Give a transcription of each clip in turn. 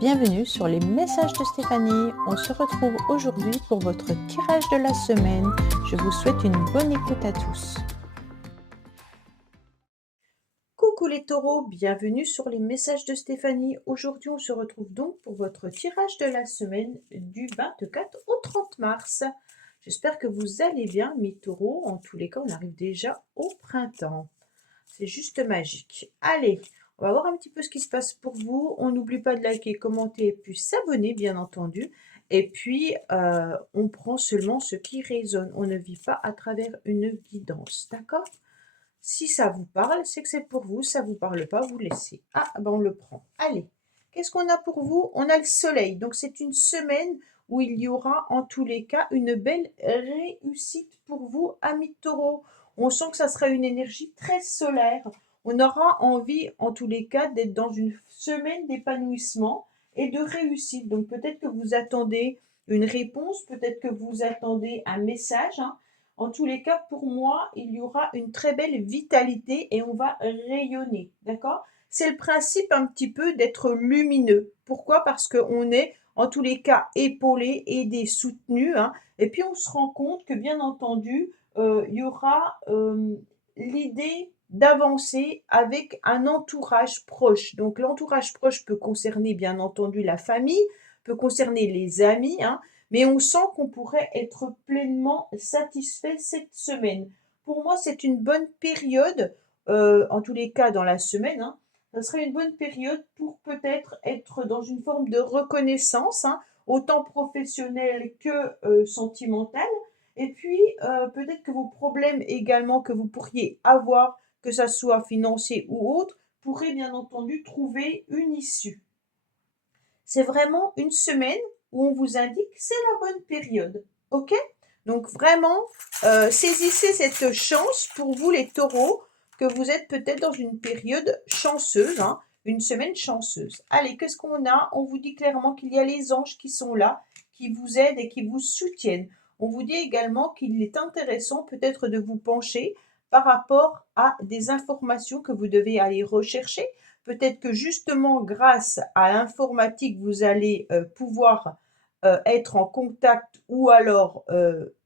Bienvenue sur les messages de Stéphanie. On se retrouve aujourd'hui pour votre tirage de la semaine. Je vous souhaite une bonne écoute à tous. Coucou les taureaux, bienvenue sur les messages de Stéphanie. Aujourd'hui, on se retrouve donc pour votre tirage de la semaine du 24 au 30 mars. J'espère que vous allez bien, mes taureaux. En tous les cas, on arrive déjà au printemps. C'est juste magique. Allez, on va voir un petit peu ce qui se passe pour vous. On n'oublie pas de liker, commenter et puis s'abonner, bien entendu. Et puis, on prend seulement ce qui résonne. On ne vit pas à travers une guidance, d'accord? Si ça vous parle, c'est que c'est pour vous. Ça ne vous parle pas, vous laissez. Ah, ben on le prend. Allez, qu'est-ce qu'on a pour vous? On a le soleil. Donc, c'est une semaine où il y aura, en tous les cas, une belle réussite pour vous, amis taureaux. On sent que ça sera une énergie très solaire. On aura envie, en tous les cas, d'être dans une semaine d'épanouissement et de réussite. Donc, peut-être que vous attendez une réponse, peut-être que vous attendez un message, hein. En tous les cas, pour moi, il y aura une très belle vitalité et on va rayonner, d'accord? C'est le principe un petit peu d'être lumineux. Pourquoi? Parce qu'on est en tous les cas épaulé, aidé, soutenu, hein. Et puis on se rend compte que bien entendu, il y aura l'idée d'avancer avec un entourage proche. Donc l'entourage proche peut concerner bien entendu la famille, peut concerner les amis, hein, mais on sent qu'on pourrait être pleinement satisfait cette semaine. Pour moi, c'est une bonne période, en tous les cas dans la semaine, hein, ça serait une bonne période pour peut-être être dans une forme de reconnaissance, hein, autant professionnelle que sentimentale. Et puis, peut-être que vos problèmes également que vous pourriez avoir, que ça soit financier ou autre, pourraient bien entendu trouver une issue. C'est vraiment une semaine où on vous indique que c'est la bonne période. OK? Donc vraiment, saisissez cette chance pour vous les taureaux, que vous êtes peut-être dans une période chanceuse, hein, une semaine chanceuse. Allez, qu'est-ce qu'on a? On vous dit clairement qu'il y a les anges qui sont là, qui vous aident et qui vous soutiennent. On vous dit également qu'il est intéressant peut-être de vous pencher par rapport à des informations que vous devez aller rechercher. Peut-être que justement, grâce à l'informatique, vous allez pouvoir être en contact ou alors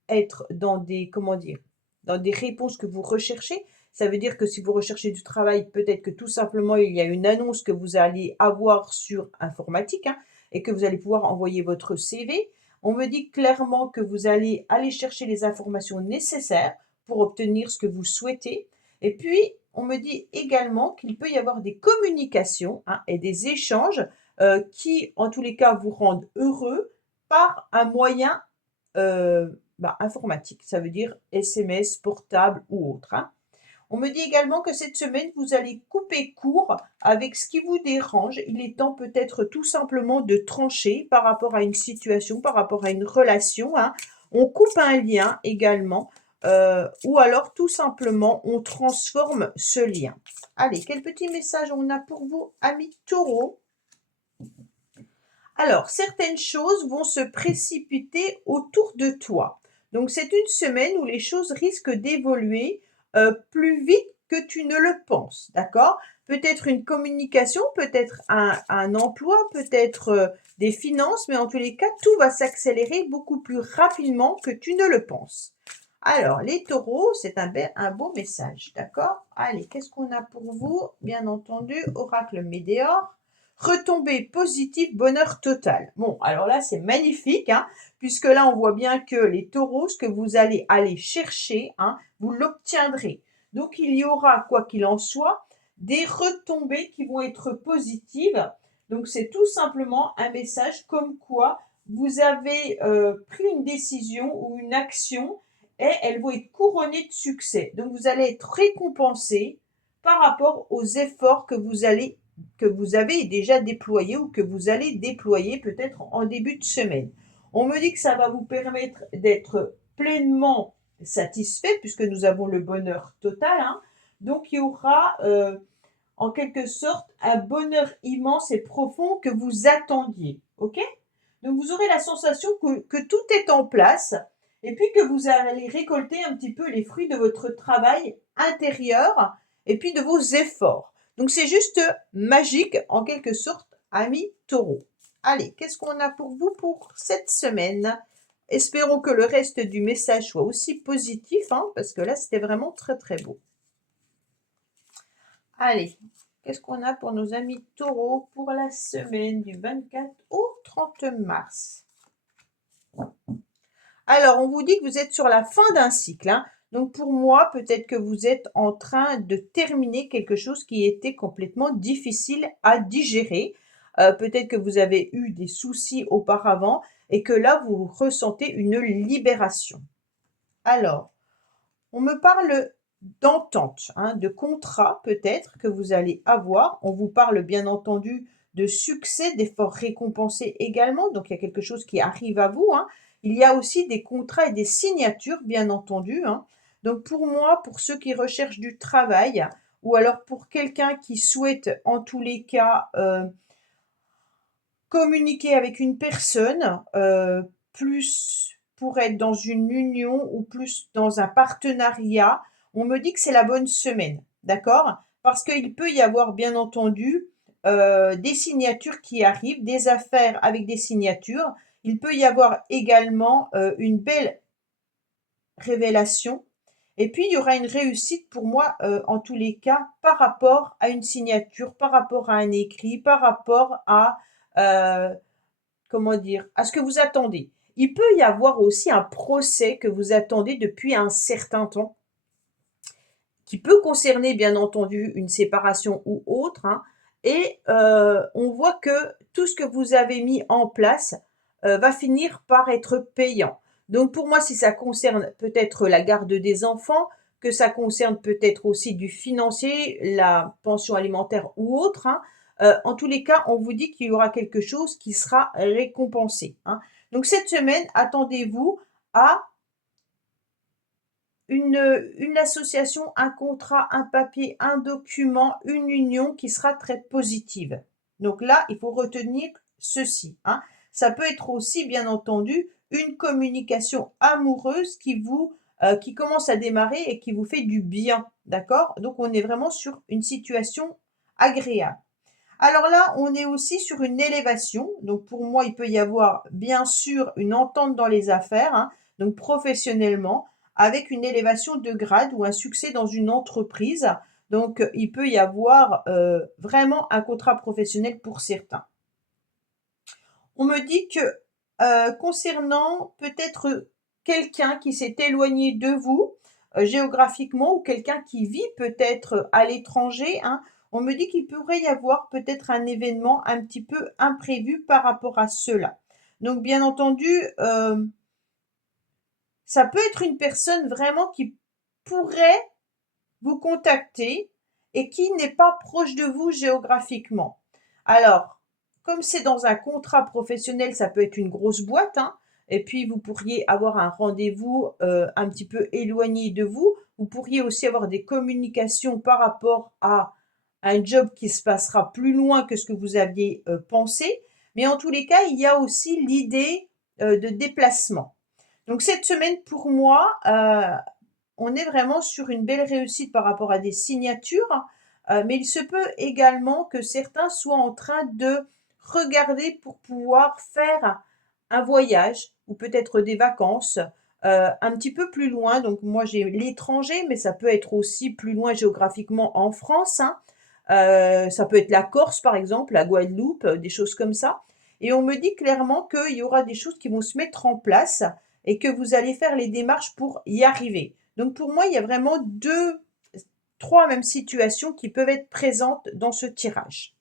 être dans des, comment dire, dans des réponses que vous recherchez. Ça veut dire que si vous recherchez du travail, peut-être que tout simplement, il y a une annonce que vous allez avoir sur informatique, hein, et que vous allez pouvoir envoyer votre CV. On me dit clairement que vous allez aller chercher les informations nécessaires pour obtenir ce que vous souhaitez. Et puis, on me dit également qu'il peut y avoir des communications, hein, et des échanges qui, en tous les cas, vous rendent heureux par un moyen informatique. Ça veut dire SMS, portable ou autre, hein. On me dit également que cette semaine, vous allez couper court avec ce qui vous dérange. Il est temps peut-être tout simplement de trancher par rapport à une situation, par rapport à une relation, hein. On coupe un lien également, ou alors tout simplement on transforme ce lien. Allez, quel petit message on a pour vous, amis taureaux? Alors, certaines choses vont se précipiter autour de toi. Donc, c'est une semaine où les choses risquent d'évoluer plus vite que tu ne le penses, d'accord? Peut-être une communication, peut-être un emploi, peut-être des finances, mais en tous les cas, tout va s'accélérer beaucoup plus rapidement que tu ne le penses. Alors, les taureaux, c'est un beau message, d'accord? Allez, qu'est-ce qu'on a pour vous? Bien entendu, oracle Médéor. Retombée positive, bonheur total. Bon, alors là, c'est magnifique, hein, puisque là, on voit bien que les taureaux, ce que vous allez aller chercher, hein, vous l'obtiendrez. Donc, il y aura, quoi qu'il en soit, des retombées qui vont être positives. Donc, c'est tout simplement un message comme quoi vous avez pris une décision ou une action et elles vont être couronnées de succès. Donc, vous allez être récompensé par rapport aux efforts que vous avez déjà déployés ou que vous allez déployer peut-être en début de semaine. On me dit que ça va vous permettre d'être pleinement satisfait puisque nous avons le bonheur total, hein. Donc, il y aura en quelque sorte un bonheur immense et profond que vous attendiez. OK? Donc, vous aurez la sensation que tout est en place et puis que vous allez récolter un petit peu les fruits de votre travail intérieur et puis de vos efforts. Donc, c'est juste magique en quelque sorte, amis taureaux. Allez, qu'est-ce qu'on a pour vous pour cette semaine? Espérons que le reste du message soit aussi positif, hein, parce que là, c'était vraiment très, très beau. Allez, qu'est-ce qu'on a pour nos amis taureaux pour la semaine du 24 au 30 mars? Alors, on vous dit que vous êtes sur la fin d'un cycle, hein. Donc, pour moi, peut-être que vous êtes en train de terminer quelque chose qui était complètement difficile à digérer. Peut-être que vous avez eu des soucis auparavant et que là, vous ressentez une libération. Alors, on me parle d'entente, hein, de contrat peut-être que vous allez avoir. On vous parle bien entendu de succès, d'efforts récompensés également. Donc, il y a quelque chose qui arrive à vous, hein. Il y a aussi des contrats et des signatures, bien entendu, hein. Donc, pour moi, pour ceux qui recherchent du travail, ou alors pour quelqu'un qui souhaite en tous les cas communiquer avec une personne, plus pour être dans une union ou plus dans un partenariat, on me dit que c'est la bonne semaine, d'accord? Parce qu'il peut y avoir bien entendu, des signatures qui arrivent, des affaires avec des signatures. Il peut y avoir également, une belle révélation et puis il y aura une réussite pour moi, en tous les cas, par rapport à une signature, par rapport à un écrit, par rapport à, heu comment dire? À ce que vous attendez. Il peut y avoir aussi un procès que vous attendez depuis un certain temps, qui peut concerner bien entendu une séparation ou autre, hein, et on voit que tout ce que vous avez mis en place, va finir par être payant. Donc pour moi, si ça concerne peut-être la garde des enfants, que ça concerne peut-être aussi du financier, la pension alimentaire ou autre, hein, en tous les cas, on vous dit qu'il y aura quelque chose qui sera récompensé, hein. Donc cette semaine, attendez-vous à une association, un contrat, un papier, un document, une union qui sera très positive. Donc là, il faut retenir ceci, hein. Ça peut être aussi, bien entendu, une communication amoureuse qui commence à démarrer et qui vous fait du bien, d'accord? Donc on est vraiment sur une situation agréable. Alors là, on est aussi sur une élévation. Donc pour moi, il peut y avoir bien sûr une entente dans les affaires, hein, donc professionnellement, avec une élévation de grade ou un succès dans une entreprise. Donc il peut y avoir vraiment un contrat professionnel pour certains. On me dit que concernant peut-être quelqu'un qui s'est éloigné de vous géographiquement ou quelqu'un qui vit peut-être à l'étranger, hein, on me dit qu'il pourrait y avoir peut-être un événement un petit peu imprévu par rapport à cela. Donc bien entendu, ça peut être une personne vraiment qui pourrait vous contacter et qui n'est pas proche de vous géographiquement. Alors, comme c'est dans un contrat professionnel, ça peut être une grosse boîte, hein, et puis vous pourriez avoir un rendez-vous un petit peu éloigné de vous. Vous pourriez aussi avoir des communications par rapport à un job qui se passera plus loin que ce que vous aviez pensé. Mais en tous les cas, il y a aussi l'idée de déplacement. Donc cette semaine, pour moi, on est vraiment sur une belle réussite par rapport à des signatures, mais il se peut également que certains soient en train de regarder pour pouvoir faire un voyage ou peut-être des vacances, un petit peu plus loin. Donc moi, j'ai l'étranger, mais ça peut être aussi plus loin géographiquement en France, hein. Ça peut être la Corse, par exemple, la Guadeloupe, des choses comme ça. Et on me dit clairement qu'il y aura des choses qui vont se mettre en place et que vous allez faire les démarches pour y arriver. Donc pour moi, il y a vraiment 2, 3 mêmes situations qui peuvent être présentes dans ce tirage.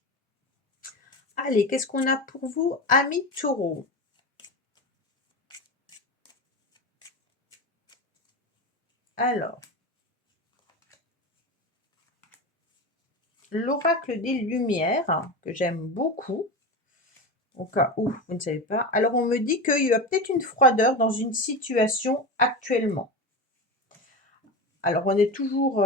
Allez, qu'est-ce qu'on a pour vous, amis taureaux? Alors, l'oracle des Lumières, que j'aime beaucoup, au cas où vous ne savez pas. Alors, on me dit qu'il y a peut-être une froideur dans une situation actuellement. Alors, on est toujours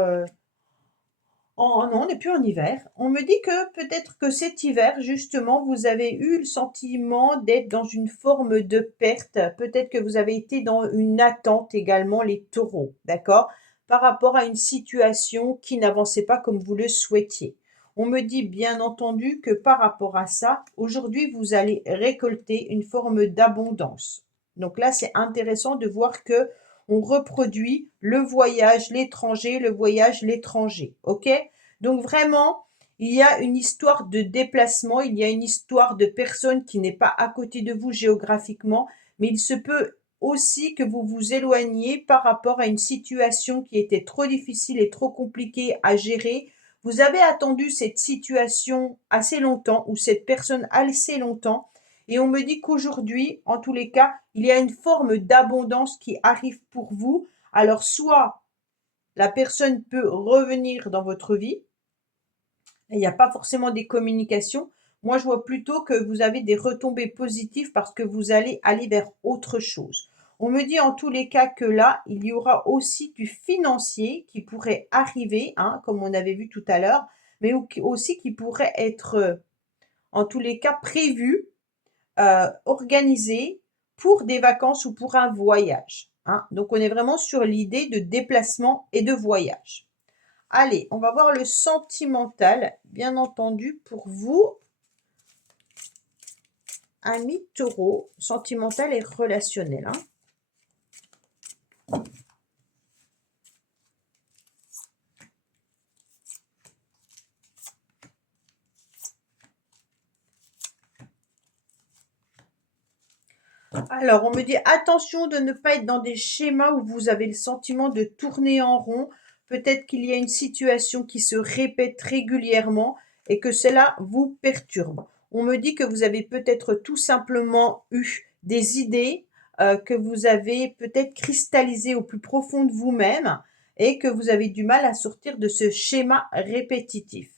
non, on n'est plus en hiver. On me dit que peut-être que cet hiver, justement, vous avez eu le sentiment d'être dans une forme de perte. Peut-être que vous avez été dans une attente également, les taureaux, d'accord? Par rapport à une situation qui n'avançait pas comme vous le souhaitiez. On me dit bien entendu que par rapport à ça, aujourd'hui, vous allez récolter une forme d'abondance. Donc là, c'est intéressant de voir que on reproduit le voyage, l'étranger, le voyage, l'étranger. OK? Donc vraiment, il y a une histoire de déplacement, il y a une histoire de personne qui n'est pas à côté de vous géographiquement, mais il se peut aussi que vous vous éloigniez par rapport à une situation qui était trop difficile et trop compliquée à gérer. Vous avez attendu cette situation assez longtemps ou cette personne assez longtemps et on me dit qu'aujourd'hui, en tous les cas, il y a une forme d'abondance qui arrive pour vous. Alors soit la personne peut revenir dans votre vie, il n'y a pas forcément des communications. Moi, je vois plutôt que vous avez des retombées positives parce que vous allez aller vers autre chose. On me dit en tous les cas que là, il y aura aussi du financier qui pourrait arriver, hein, comme on avait vu tout à l'heure, mais aussi qui pourrait être, en tous les cas, prévu, organisé pour des vacances ou pour un voyage, hein. Donc, on est vraiment sur l'idée de déplacement et de voyage. Allez, on va voir le sentimental, bien entendu, pour vous, amis taureaux, sentimental et relationnel, hein. Alors, on me dit attention de ne pas être dans des schémas où vous avez le sentiment de tourner en rond. Peut-être qu'il y a une situation qui se répète régulièrement et que cela vous perturbe. On me dit que vous avez peut-être tout simplement eu des idées que vous avez peut-être cristallisées au plus profond de vous-même et que vous avez du mal à sortir de ce schéma répétitif.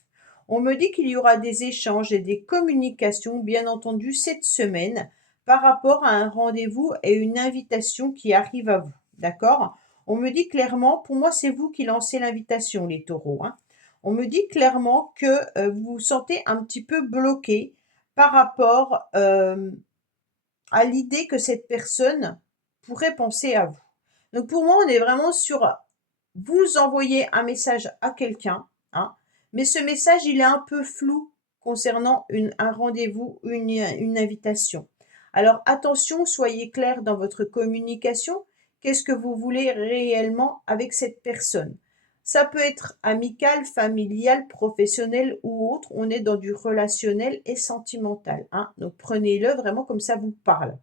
On me dit qu'il y aura des échanges et des communications, bien entendu, cette semaine par rapport à un rendez-vous et une invitation qui arrive à vous. D'accord? On me dit clairement, pour moi, c'est vous qui lancez l'invitation, les taureaux, hein. On me dit clairement que vous vous sentez un petit peu bloqué par rapport à l'idée que cette personne pourrait penser à vous. Donc pour moi, on est vraiment sur vous envoyer un message à quelqu'un, hein, mais ce message, il est un peu flou concernant un rendez-vous, une invitation. Alors attention, soyez clair dans votre communication. Qu'est-ce que vous voulez réellement avec cette personne? Ça peut être amical, familial, professionnel ou autre. On est dans du relationnel et sentimental, hein. Donc prenez-le vraiment comme ça vous parle.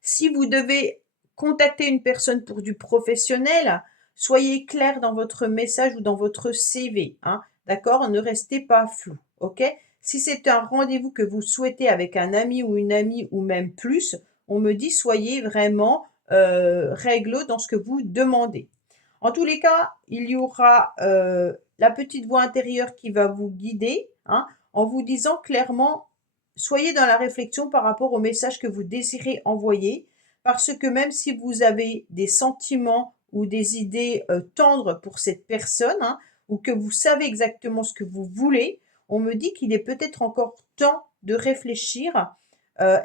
Si vous devez contacter une personne pour du professionnel, soyez clair dans votre message ou dans votre CV, hein, d'accord? Ne restez pas flou, OK? Si c'est un rendez-vous que vous souhaitez avec un ami ou une amie ou même plus, on me dit soyez vraiment réglo dans ce que vous demandez. En tous les cas, il y aura la petite voix intérieure qui va vous guider, hein, en vous disant clairement soyez dans la réflexion par rapport au message que vous désirez envoyer, parce que même si vous avez des sentiments ou des idées tendres pour cette personne, hein, ou que vous savez exactement ce que vous voulez, on me dit qu'il est peut-être encore temps de réfléchir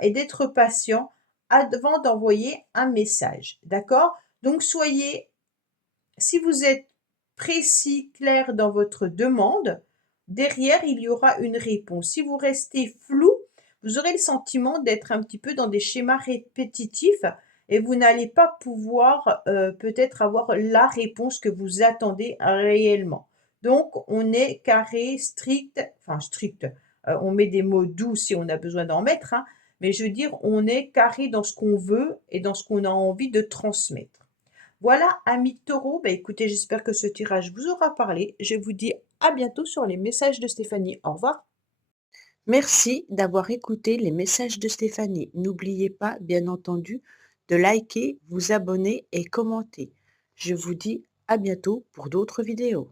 et d'être patient avant d'envoyer un message. D'accord? Donc soyez, si vous êtes précis, clair dans votre demande, derrière, il y aura une réponse. Si vous restez flou, vous aurez le sentiment d'être un petit peu dans des schémas répétitifs et vous n'allez pas pouvoir peut-être avoir la réponse que vous attendez réellement. Donc, on est carré, strict, enfin strict, on met des mots doux si on a besoin d'en mettre, hein, mais je veux dire, on est carré dans ce qu'on veut et dans ce qu'on a envie de transmettre. Voilà, amis taureaux, bah écoutez, j'espère que ce tirage vous aura parlé. Je vous dis à bientôt sur les messages de Stéphanie. Au revoir. Merci d'avoir écouté les messages de Stéphanie. N'oubliez pas, bien entendu, de liker, vous abonner et commenter. Je vous dis à bientôt pour d'autres vidéos.